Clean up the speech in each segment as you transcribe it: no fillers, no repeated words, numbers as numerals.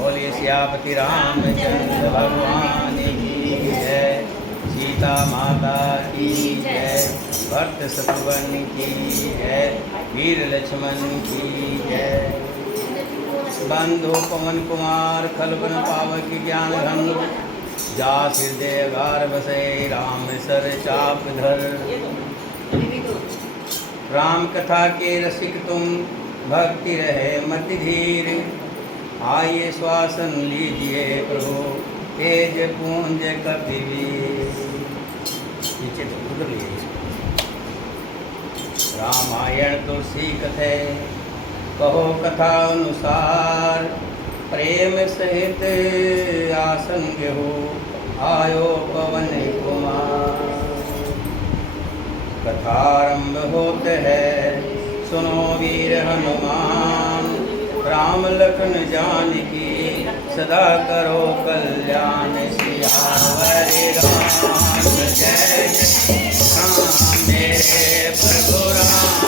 बोलिए सियापति रामचंद्र भगवान की जय। सीता माता की जय। भक्त शत्रुघ्न की जय। वीर लक्ष्मण की जय। बंधु पवन कुमार खलबन पावक ज्ञान घन जा हृदय गार बसे राम सर चाप धर। राम कथा के रसिक तुम भक्ति रहे मति धीर। आइए श्वासन लीजिए प्रभु तेज पूंज कपिवीर। नीचे तो उधर लीजिए। रामायण तुलसी कथे कहो कथा अनुसार। प्रेम सहित आसंग हो आयो पवन कुमार। कथारंभ होते है सुनो वीर हनुमान। राम लखन जानकी सदा करो कल्याण। सियावर राम जय जय राम मेरे प्रभु राम।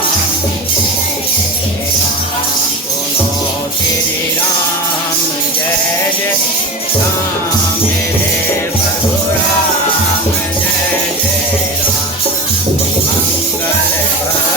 सुनो श्री राम जय जय राम मेरे प्रभु राम। जय जय राम मंगल भवन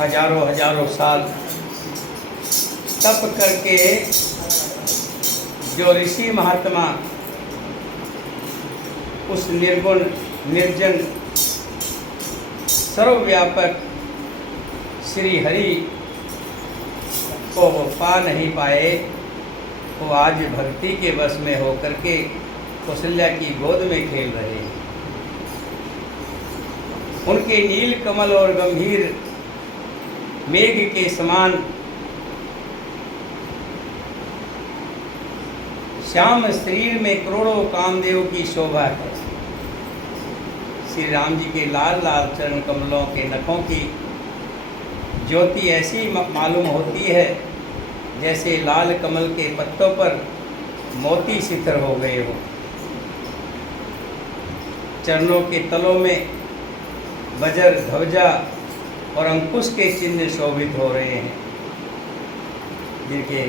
हजारों हजारों साल तप करके जो ऋषि महात्मा उस निर्गुण निर्जन सर्वव्यापक श्री हरि को वो पा नहीं पाए, वो आज भक्ति के वश में होकर के कौशल्या की गोद में खेल रहे हैं। उनके नील कमल और गंभीर मेघ के समान श्याम शरीर में करोड़ों कामदेव की शोभा है। श्री राम जी के लाल लाल चरण कमलों के नखों की ज्योति ऐसी मालूम होती है जैसे लाल कमल के पत्तों पर मोती सितर हो गए हो। चरणों के तलों में वज्र ध्वजा और अंकुश के चिन्ह शोभित हो रहे हैं। जिनके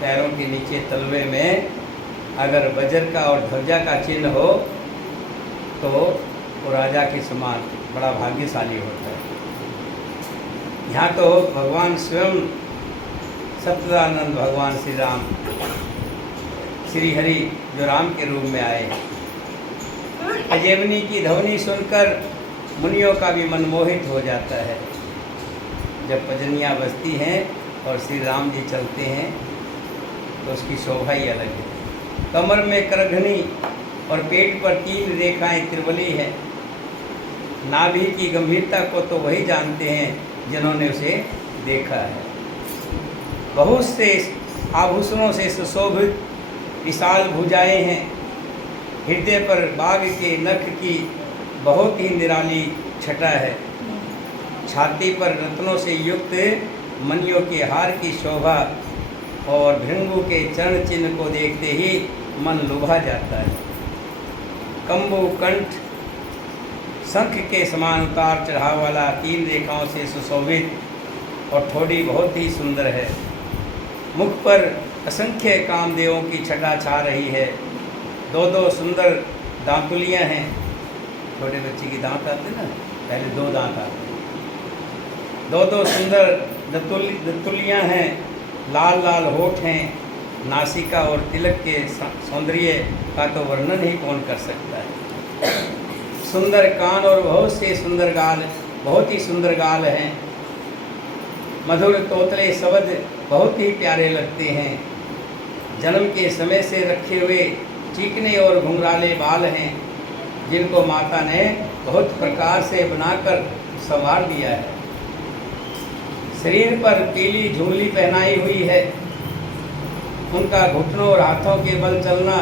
पैरों के नीचे तलवे में अगर वज्र का और ध्वजा का चिन्ह हो तो वो राजा के समान बड़ा भाग्यशाली होता है। यहाँ तो भगवान स्वयं सच्चिदानंद भगवान श्री राम श्री हरि जो राम के रूप में आए। अजैवनी की ध्वनि सुनकर मुनियों का भी मन मोहित हो जाता है। जब पजनियाँ बजती हैं और श्री राम जी चलते हैं तो उसकी शोभा ही अलग है। कमर में करघनी और पेट पर 3 रेखाएं त्रिवली है। नाभि की गंभीरता को तो वही जानते हैं जिन्होंने उसे देखा है। बहुत से आभूषणों से सुशोभित विशाल भुजाएं हैं। हृदय पर बाघ के नख की बहुत ही निराली छटा है। छाती पर रत्नों से युक्त मणियों के हार की शोभा और भृंगु के चरण चिन्ह को देखते ही मन लुभा जाता है। कंबु कंठ शंख के समान उतार चढ़ाव वाला 3 रेखाओं से सुशोभित और ठोड़ी बहुत ही सुंदर है। मुख पर असंख्य कामदेवों की छटा छा रही है। 2 सुंदर दांतुलियाँ हैं। छोटे बच्चे की दांत आते ना, पहले 2 दांत आते। 2 सुंदर दंतुलियाँ हैं। लाल लाल होठ हैं। नासिका और तिलक के सौंदर्य का तो वर्णन ही कौन कर सकता है। सुंदर कान और बहुत से सुंदर गाल, बहुत ही सुंदर गाल हैं। मधुर तोतले शब्द बहुत ही प्यारे लगते हैं। जन्म के समय से रखे हुए चिकने और घुंघराले बाल हैं, जिनको माता ने बहुत प्रकार से बनाकर संवार दिया है। शरीर पर पीली झूली पहनाई हुई है। उनका घुटनों और हाथों के बल चलना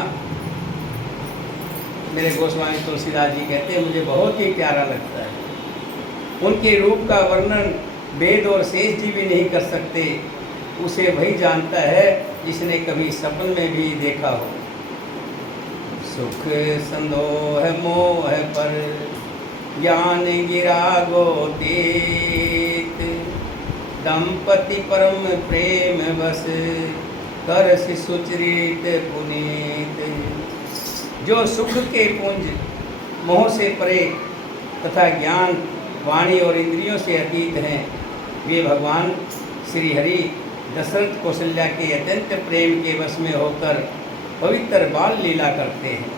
मेरे गोस्वामी तुलसीदास जी कहते हैं मुझे बहुत ही प्यारा लगता है। उनके रूप का वर्णन वेद और शेष जी भी नहीं कर सकते। उसे वही जानता है जिसने कभी सपन में भी देखा हो। सुख संदोह मोह पर ज्ञान गिरा गोतीत, दंपति परम प्रेम बस कर सुचरित पुनीत। जो सुख के पुंज मोह से परे तथा ज्ञान वाणी और इंद्रियों से अतीत हैं, वे भगवान श्री हरि दशरथ कौशल्या के अत्यंत प्रेम के वश में होकर पवित्र बाल लीला करते हैं।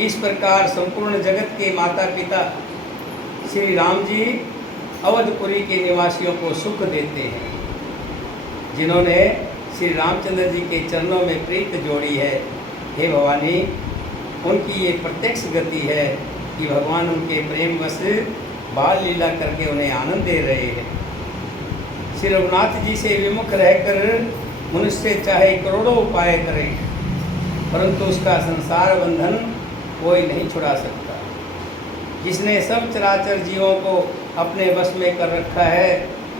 इस प्रकार संपूर्ण जगत के माता पिता श्री राम जी अवधपुरी के निवासियों को सुख देते हैं। जिन्होंने श्री रामचंद्र जी के चरणों में प्रीत जोड़ी है, हे भवानी, उनकी ये प्रत्यक्ष गति है कि भगवान उनके प्रेम वश बाल लीला करके उन्हें आनंद दे रहे हैं। श्री रघुनाथ जी से विमुख रहकर मनुष्य चाहे करोड़ों उपाय करे, परंतु उसका संसार बंधन कोई नहीं छुड़ा सकता। जिसने सब चराचर जीवों को अपने वश में कर रखा है,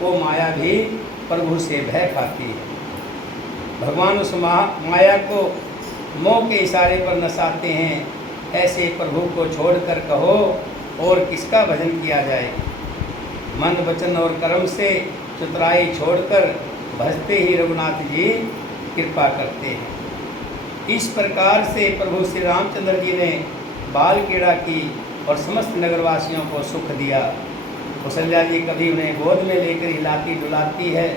वो माया भी प्रभु से भय खाती है। भगवान उस माया को मोह के इशारे पर नसाते हैं। ऐसे प्रभु को छोड़कर कहो और किसका भजन किया जाए। मन वचन और कर्म से चतुराई छोड़कर भजते ही रघुनाथ जी कृपा करते हैं। इस प्रकार से प्रभु श्री रामचंद्र जी ने बाल क्रीड़ा की और समस्त नगरवासियों को सुख दिया। कौशल्या जी कभी उन्हें गोद में लेकर हिलाती डुलाती है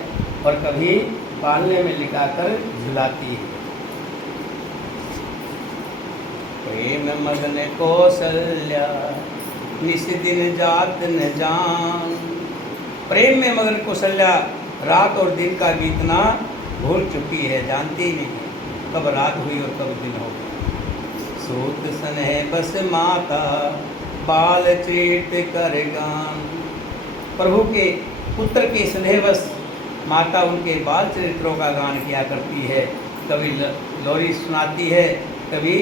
और कभी पालने में लिटाकर झुलाती है। प्रेम मगन कौशल्या निस दिन जात न जान। प्रेम में मगन कौशल्या रात और दिन का बीतना भूल चुकी है, जानती ही नहीं कब रात हुई और कब दिन हो गया। सूत स्नेह बस माता बाल चीट कर गान। प्रभु के पुत्र के स्नेहवश माता उनके बाल चरित्रों का गान किया करती है। कभी लोरी सुनाती है, कभी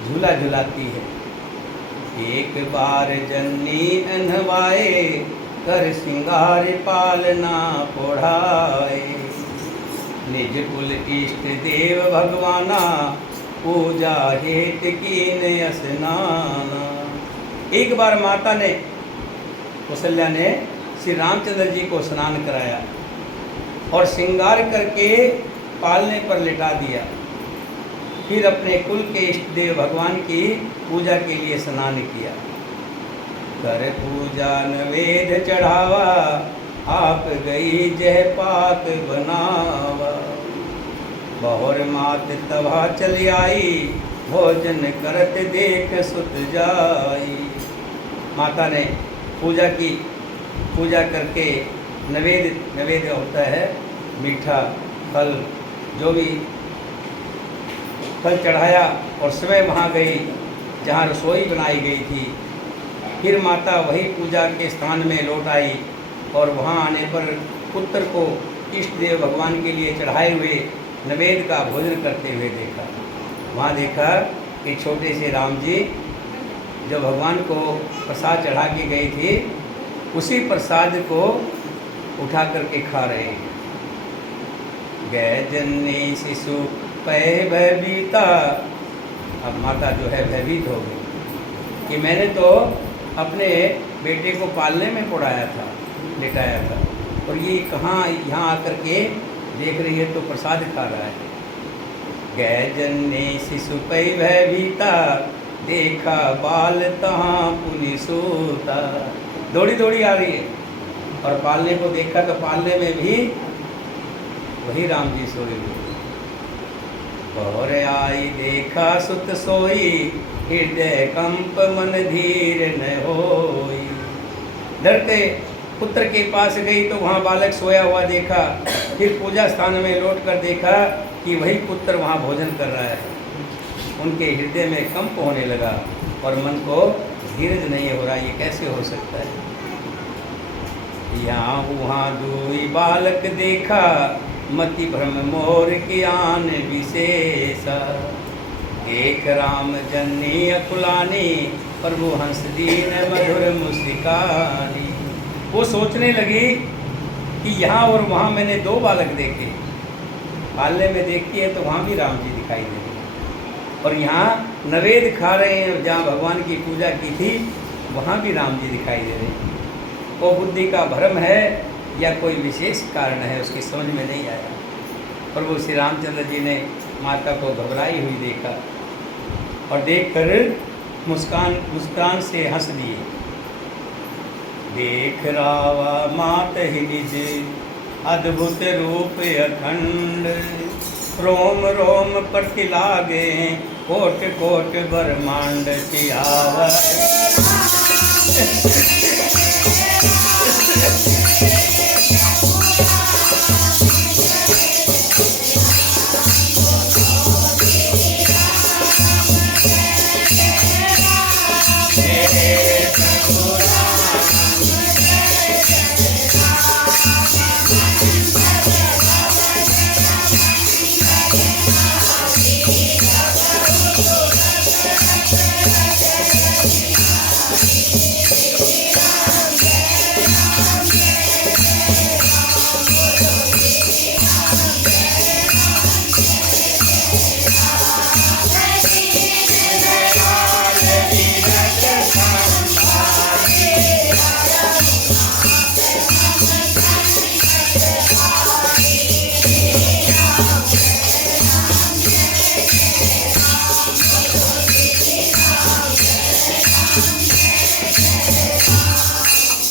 झूला झुलाती है। एक बार जननी अनवाए कर सिंगार पालना पोढ़ाए। निज कुल इष्ट देव भगवाना पूजा हेत कीन स्नाना। एक बार माता ने कौशल्या ने श्री रामचंद्र जी को स्नान कराया और श्रृंगार करके पालने पर लिटा दिया। फिर अपने कुल के इष्ट देव भगवान की पूजा के लिए स्नान किया। कर पूजा नवेद चढ़ावा आप गई जह पाक बनावा। बहुर मात तभा चल आई भोजन करत देख सुत जाई। माता ने पूजा की, पूजा करके नवेद होता है मीठा फल, जो भी फल चढ़ाया और समय वहाँ गई जहाँ रसोई बनाई गई थी। फिर माता वही पूजा के स्थान में लौट आई और वहाँ आने पर पुत्र को इष्ट देव भगवान के लिए चढ़ाए हुए नवेद का भोजन करते हुए देखा। वहाँ देखा कि छोटे से राम जी जो भगवान को प्रसाद चढ़ा के गए थे, उसी प्रसाद को उठा करके खा रहे हैं। गै जननी शिशु पै भयभीता। अब माता जो है भयभीत हो गई कि मैंने तो अपने बेटे को पालने में पढ़ाया था, लिटाया था, और ये कहाँ यहाँ आकर के देख रही है तो प्रसाद खा रहा है। गै जननी शिशु पै भयभीता देखा बाल तहाँ पुनि सोता। दौड़ी दौड़ी आ रही है और पालने को देखा तो पालने में भी वही राम जी सोए हुए। और आई देखा सुत सोई, हृदय कंप मन धीर न होई। डरते पुत्र के पास गई तो वहाँ बालक सोया हुआ देखा। फिर पूजा स्थान में लौट कर देखा कि वही पुत्र वहाँ भोजन कर रहा है। उनके हृदय में कंप होने लगा और मन को धीरज नहीं हो रहा, ये कैसे हो सकता है। यहाँ वहाँ दुई बालक देखा, मति भ्रम मोर की आन विशेषा। एक राम जननी अकुलानी, प्रभु हंस दीन मधुर मुस्कानी। वो सोचने लगी कि यहाँ और वहाँ मैंने दो बालक देखे। पालने में देखती है तो वहाँ भी राम जी दिखाई दे रहे, और यहाँ नवेद खा रहे हैं जहाँ भगवान की पूजा की थी वहाँ भी राम जी दिखाई दे रहे। वो बुद्धि का भ्रम है या कोई विशेष कारण है, उसकी समझ में नहीं आया। प्रभु श्री रामचंद्र जी ने माता को घबराई हुई देखा और देखकर मुस्कान से हंस दिए। देख रावा मात ही निज, अद्भुत रूप अखंड। रोम रोम प्रति लागे, कोट कोट ब्रह्मांड सियावर।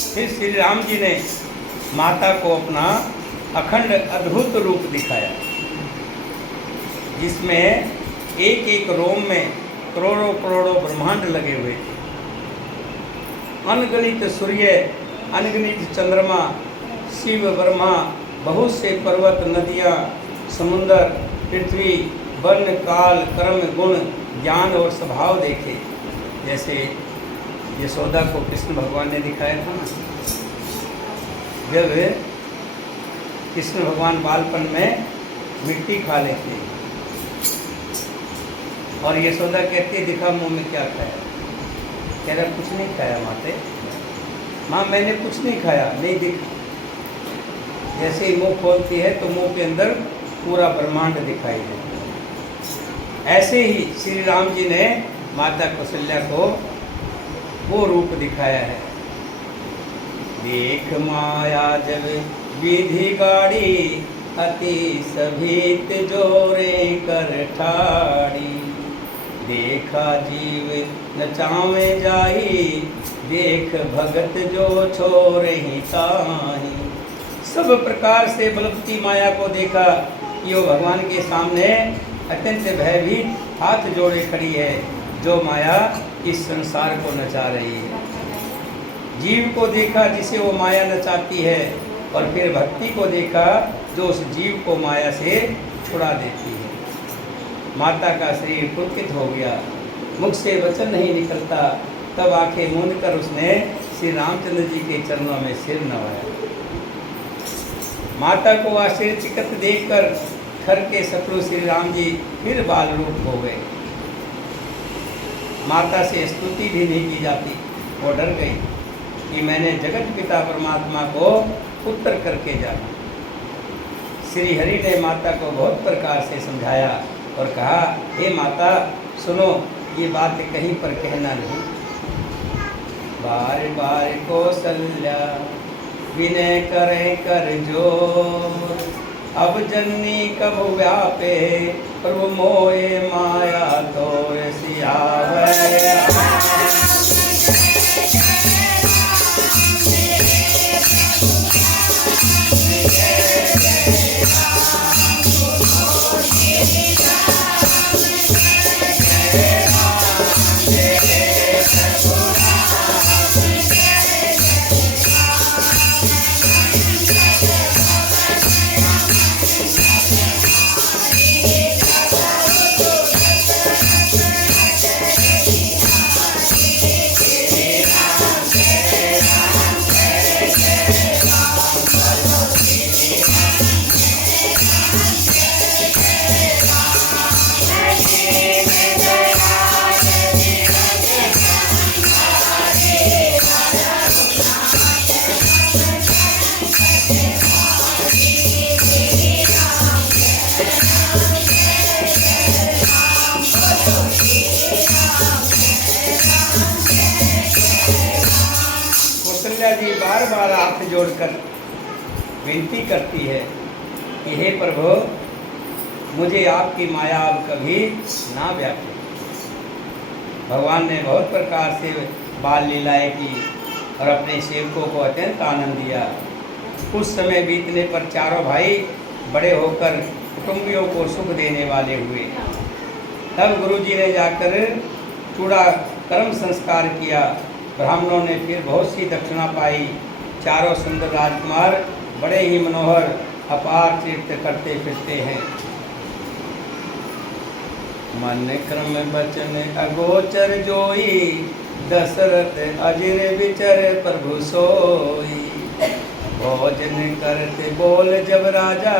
फिर श्री राम जी ने माता को अपना अखंड अद्भुत रूप दिखाया, जिसमें एक एक रोम में करोड़ों करोड़ों ब्रह्मांड लगे हुए थे। अनगणित सूर्य, अनगणित चंद्रमा, शिव ब्रह्मा, बहुत से पर्वत, नदियाँ, समुंदर, पृथ्वी, वर्ण, काल, कर्म, गुण, ज्ञान और स्वभाव देखे। जैसे यशोदा को कृष्ण भगवान ने दिखाया था ना, जब कृष्ण भगवान बालपन में मिट्टी खा लेते और यशोदा कहती दिखा मुंह में क्या खाया। कह रहा कुछ नहीं खाया माते, माँ मैंने कुछ नहीं खाया, नहीं दिखा। जैसे ही मुंह खोलती है तो मुंह के अंदर पूरा ब्रह्मांड दिखाई देता है। ऐसे ही श्री राम जी ने माता कौशल्या को वो रूप दिखाया है। देख माया जब विधि गाड़ी, अति सभीत जोरे कर ठाड़ी। देखा जीव नचावे जाई, देख भगत जो छोरे ही ताही। सब प्रकार से बलवती माया को देखा कि वो भगवान के सामने अत्यंत भयभीत हाथ जोड़े खड़ी है, जो माया इस संसार को नचा रही है। जीव को देखा जिसे वो माया नचाती है, और फिर भक्ति को देखा जो उस जीव को माया से छुड़ा देती है। माता का शरीर पुलकित हो गया, मुख से वचन नहीं निकलता। तब आंखें मूंद कर उसने श्री रामचंद्र जी के चरणों में सिर नवाया। माता को आश्चर्यचकित देखकर घर के सपलू श्री राम जी फिर बाल रूप हो गए। माता से स्तुति भी नहीं की जाती, वो डर गई कि मैंने जगत पिता परमात्मा को पुत्र करके जाना। श्री हरि ने माता को बहुत प्रकार से समझाया और कहा, हे माता सुनो, ये बात कहीं पर कहना नहीं। बार बार कौशल्या विनय करे कर जोर। अब जननी कब व्यापे, प्रभु मोए माया तोर सियावे। कौशल्या जी बार बार हाथ जोड़कर विनती करती है कि हे प्रभु, मुझे आपकी माया अब कभी ना व्यापे। भगवान ने बहुत प्रकार से बाल लीलाएं की और अपने सेवकों को अत्यंत आनंद दिया। कुछ समय बीतने पर चारों भाई बड़े होकर कुटुंबियों को सुख देने वाले हुए। तब गुरुजी ने जाकर चूड़ा कर्म संस्कार किया। ब्राह्मणों ने फिर बहुत सी दक्षिणा पाई। चारों सुंदर राजकुमार बड़े ही मनोहर अपार तीर्थ करते फिरते हैं। मन क्रम बचन अगोचर जोई, दशरथ अजिर विचर प्रभु सोई। भोजन करते बोल जब राजा,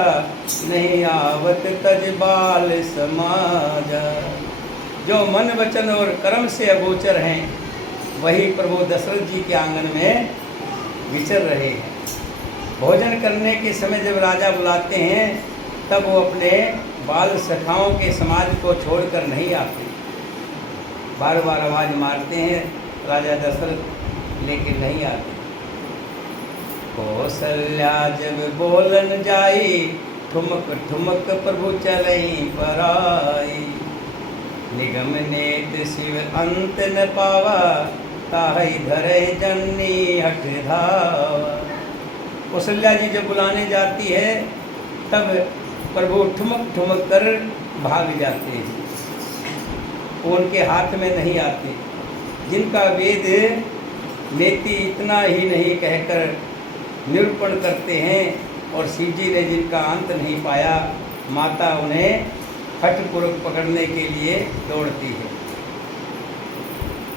नहीं आवत तज बाल समाजा। जो मन वचन और कर्म से अगोचर हैं, वही प्रभु दशरथ जी के आंगन में विचर रहे हैं। भोजन करने के समय जब राजा बुलाते हैं, तब वो अपने बाल सखाओं के समाज को छोड़कर नहीं आते। बार बार आवाज़ मारते हैं राजा दशरथ, लेकिन नहीं आते। कौशल्या जब बोलन जाई, ठुमक ठुमक प्रभु चलई पर आई। निगम नेत शिव अंत न पावा, ताहि धरे जननी हठ धावा। कौशल्या जी जब बुलाने जाती है, तब प्रभु ठुमक ठुमक कर भाग जाते हैं। वो उनके हाथ में नहीं आते। जिनका वेद नेति इतना ही नहीं कहकर निरूपण करते हैं, और शिव जी ने जिनका अंत नहीं पाया, माता उन्हें हठपूर्वक पकड़ने के लिए दौड़ती है।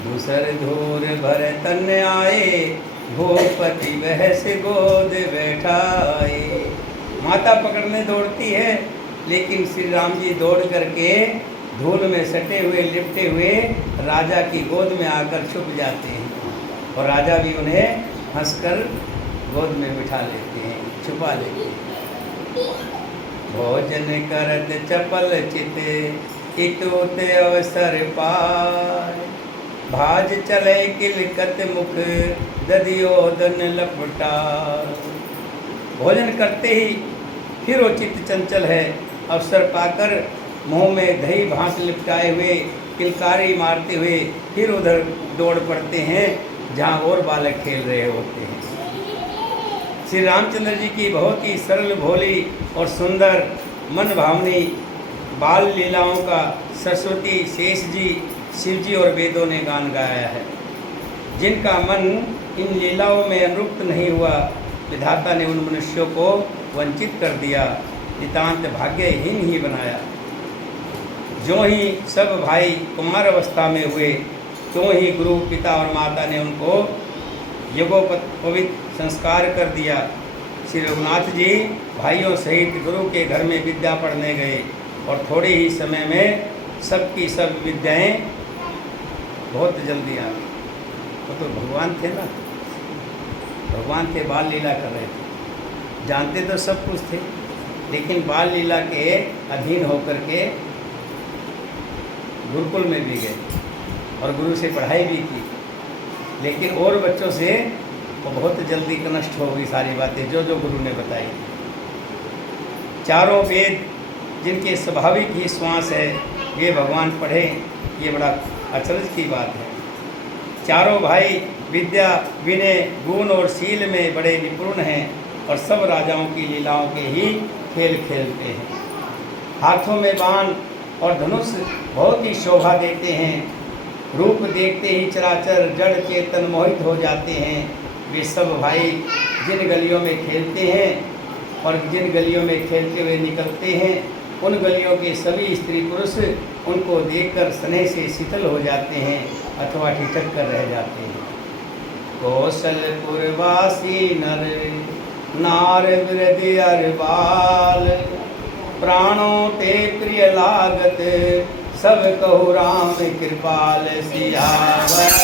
दूसर धूर भर तन आए, भूपति वह से गोद बैठाए। माता पकड़ने दौड़ती है, लेकिन श्री राम जी दौड़ करके धूल में सटे हुए लिपटे हुए राजा की गोद में आकर छुप जाते हैं, और राजा भी उन्हें हंसकर गोद में बिठा लेते हैं, छुपा लेते हैं। भोजन करत चपल चित, इतुत अवसर पाय। भाज चले किलकत मुख, दधियोदन लपटा। भोजन करते ही फिर वो चित्त चंचल है, अवसर पाकर मुंह में दही भात लिपटाए हुए, किलकारी मारते हुए फिर उधर दौड़ पड़ते हैं जहाँ और बालक खेल रहे होते हैं। श्री रामचंद्र जी की बहुत ही सरल भोली और सुंदर मन भावनी बाल लीलाओं का सरस्वती, शेष जी, शिव जी और वेदों ने गान गाया है। जिनका मन इन लीलाओं में अनुरक्त नहीं हुआ, विधाता ने उन मनुष्यों को वंचित कर दिया, नितांत भाग्यहीन ही बनाया। जो ही सब भाई कुमार अवस्था में हुए, त्यों ही गुरु, पिता और माता ने उनको यज्ञोपवीत संस्कार कर दिया। श्री रघुनाथ जी भाइयों सहित गुरु के घर में विद्या पढ़ने गए, और थोड़े ही समय में सबकी सब विद्याएं बहुत जल्दी आ गई। वो तो भगवान थे ना, भगवान थे, बाल लीला कर रहे थे। जानते तो सब कुछ थे, लेकिन बाल लीला के अधीन होकर के गुरुकुल में भी गए और गुरु से पढ़ाई भी की, लेकिन और बच्चों से वो बहुत जल्दी नष्ट हो गई सारी बातें जो जो गुरु ने बताई। चारों वेद जिनके स्वाभाविक ही श्वास है, ये भगवान पढ़े, ये बड़ा अचरज की बात है। चारों भाई विद्या, विनय, गुण और शील में बड़े निपुण हैं, और सब राजाओं की लीलाओं के ही खेल खेलते हैं। हाथों में बाण और धनुष बहुत ही शोभा देते हैं। रूप देखते ही चराचर जड़ चेतन मोहित हो जाते हैं। वे सब भाई जिन गलियों में खेलते हैं और जिन गलियों में खेलते हुए निकलते हैं, उन गलियों के सभी स्त्री पुरुष उनको देखकर स्नेह से शीतल हो जाते हैं अथवा ठिठक कर रह जाते हैं। कौशलपुरवासी नर नार वृद्धि अर बाल, प्राणों ते प्रिय लागत सब कहु राम कृपाल सियावर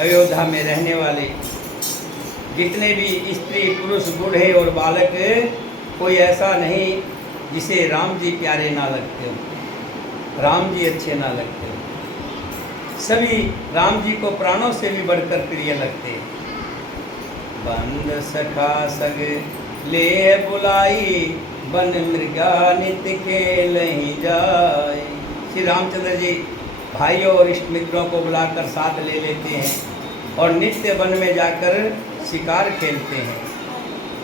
अयोध्या में रहने वाले जितने भी स्त्री पुरुष बूढ़े और बालक, कोई ऐसा नहीं जिसे राम जी प्यारे ना लगते हो, राम जी अच्छे ना लगते हो। सभी राम जी को प्राणों से भी बढ़कर प्रिय लगते हैं। बंद सखा सग ले बुलाई, बन मृगा नित्य खेल ही जाए। श्री रामचंद्र जी भाइयों और इष्ट मित्रों को बुलाकर साथ ले लेते हैं और नित्य वन में जाकर शिकार खेलते हैं।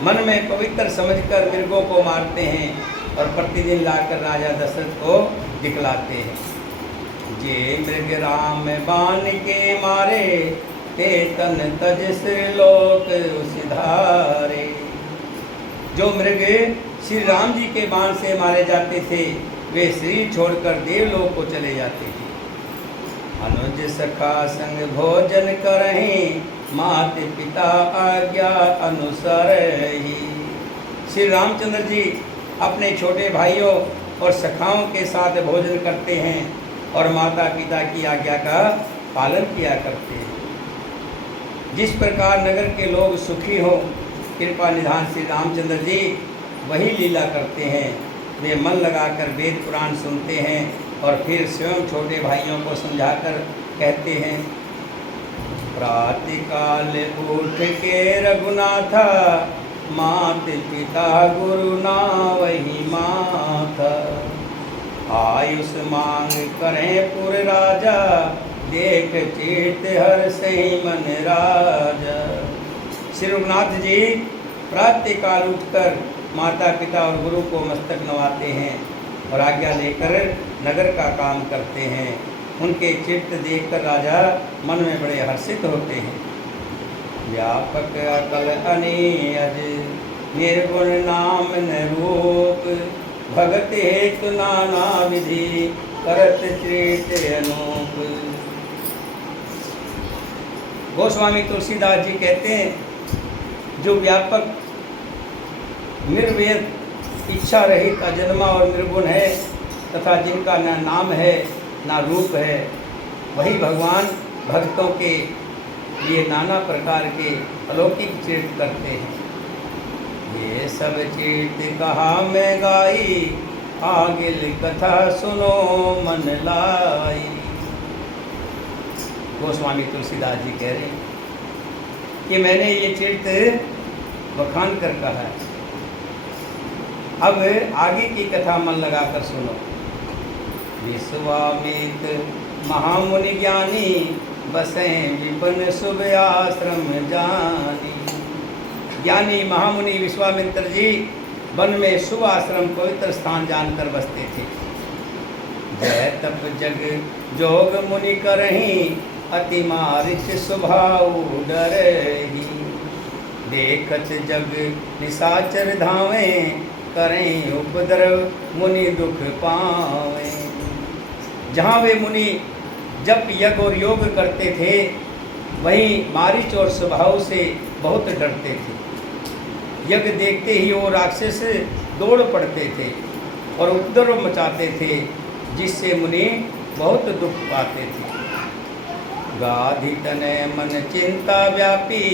मन में पवित्र समझकर मृगों को मारते हैं और प्रतिदिन लाकर राजा दशरथ को दिखलाते हैं। जे मृग राम बाण के मारे, ते तन तज श्रीलोक उसिधारे। जो मृग श्री राम जी के बाण से मारे जाते थे, वे शरीर छोड़कर देवलोक को चले जाते थे। अनुज सखा संग भोजन करहीं, मात पिता आज्ञा अनुसार ही। श्री रामचंद्र जी अपने छोटे भाइयों और सखाओं के साथ भोजन करते हैं और माता पिता की आज्ञा का पालन किया करते हैं। जिस प्रकार नगर के लोग सुखी हो, कृपा निधान श्री रामचंद्र जी वही लीला करते हैं। वे मन लगाकर वेद पुराण सुनते हैं और फिर स्वयं छोटे भाइयों को समझाकर कहते हैं। प्रातःकाल उठ के रघुनाथा, मात पिता गुरु ना वही माथा। आयुष मांग करें पुर राजा, देख चित हर सही मन राजा। श्री रघुनाथ जी प्रातःकाल उठकर माता पिता और गुरु को मस्तक नवाते हैं और आज्ञा लेकर नगर का काम करते हैं। उनके चित्त देखकर राजा मन में बड़े हर्षित होते हैं। व्यापक अकल अनियज, निर्गुण नाम न रूप। भगत हेतु नाना विधि, करत चरित अनूप। गोस्वामी तुलसीदास जी कहते हैं, जो व्यापक निर्वेद इच्छा रहित अजन्मा और निर्गुण है तथा जिनका न नाम है ना रूप है, वही भगवान भक्तों के लिए नाना प्रकार के अलौकिक चरित्र करते हैं। ये सब चरित्र कहा मैं गाई, आगिल कथा सुनो मन लाई। गोस्वामी तुलसीदास जी कह रहे हैं कि मैंने ये चरित्र बखान कर कहा है, अब आगे की कथा मन लगाकर सुनो। विश्वामित्र महामुनि ज्ञानी, बसे विपिन शुभ आश्रम जानी। ज्ञानी महामुनि विश्वामित्र जी वन में शुभ आश्रम पवित्र स्थान जानकर बसते थे। जय तप जग जोग मुनि करहीं, अति मारिच स्वभाव डरही। देखत जग निशाचर धावें, करें उपद्रव मुनि दुख पावें। जहाँ वे मुनि जप यज्ञ और योग करते थे, वहीं मारीच और स्वभाव से बहुत डरते थे। यज्ञ देखते ही वो राक्षस दौड़ पड़ते थे और उपद्रव मचाते थे, जिससे मुनि बहुत दुख पाते थे। गाधि तनय मन चिंता व्यापी,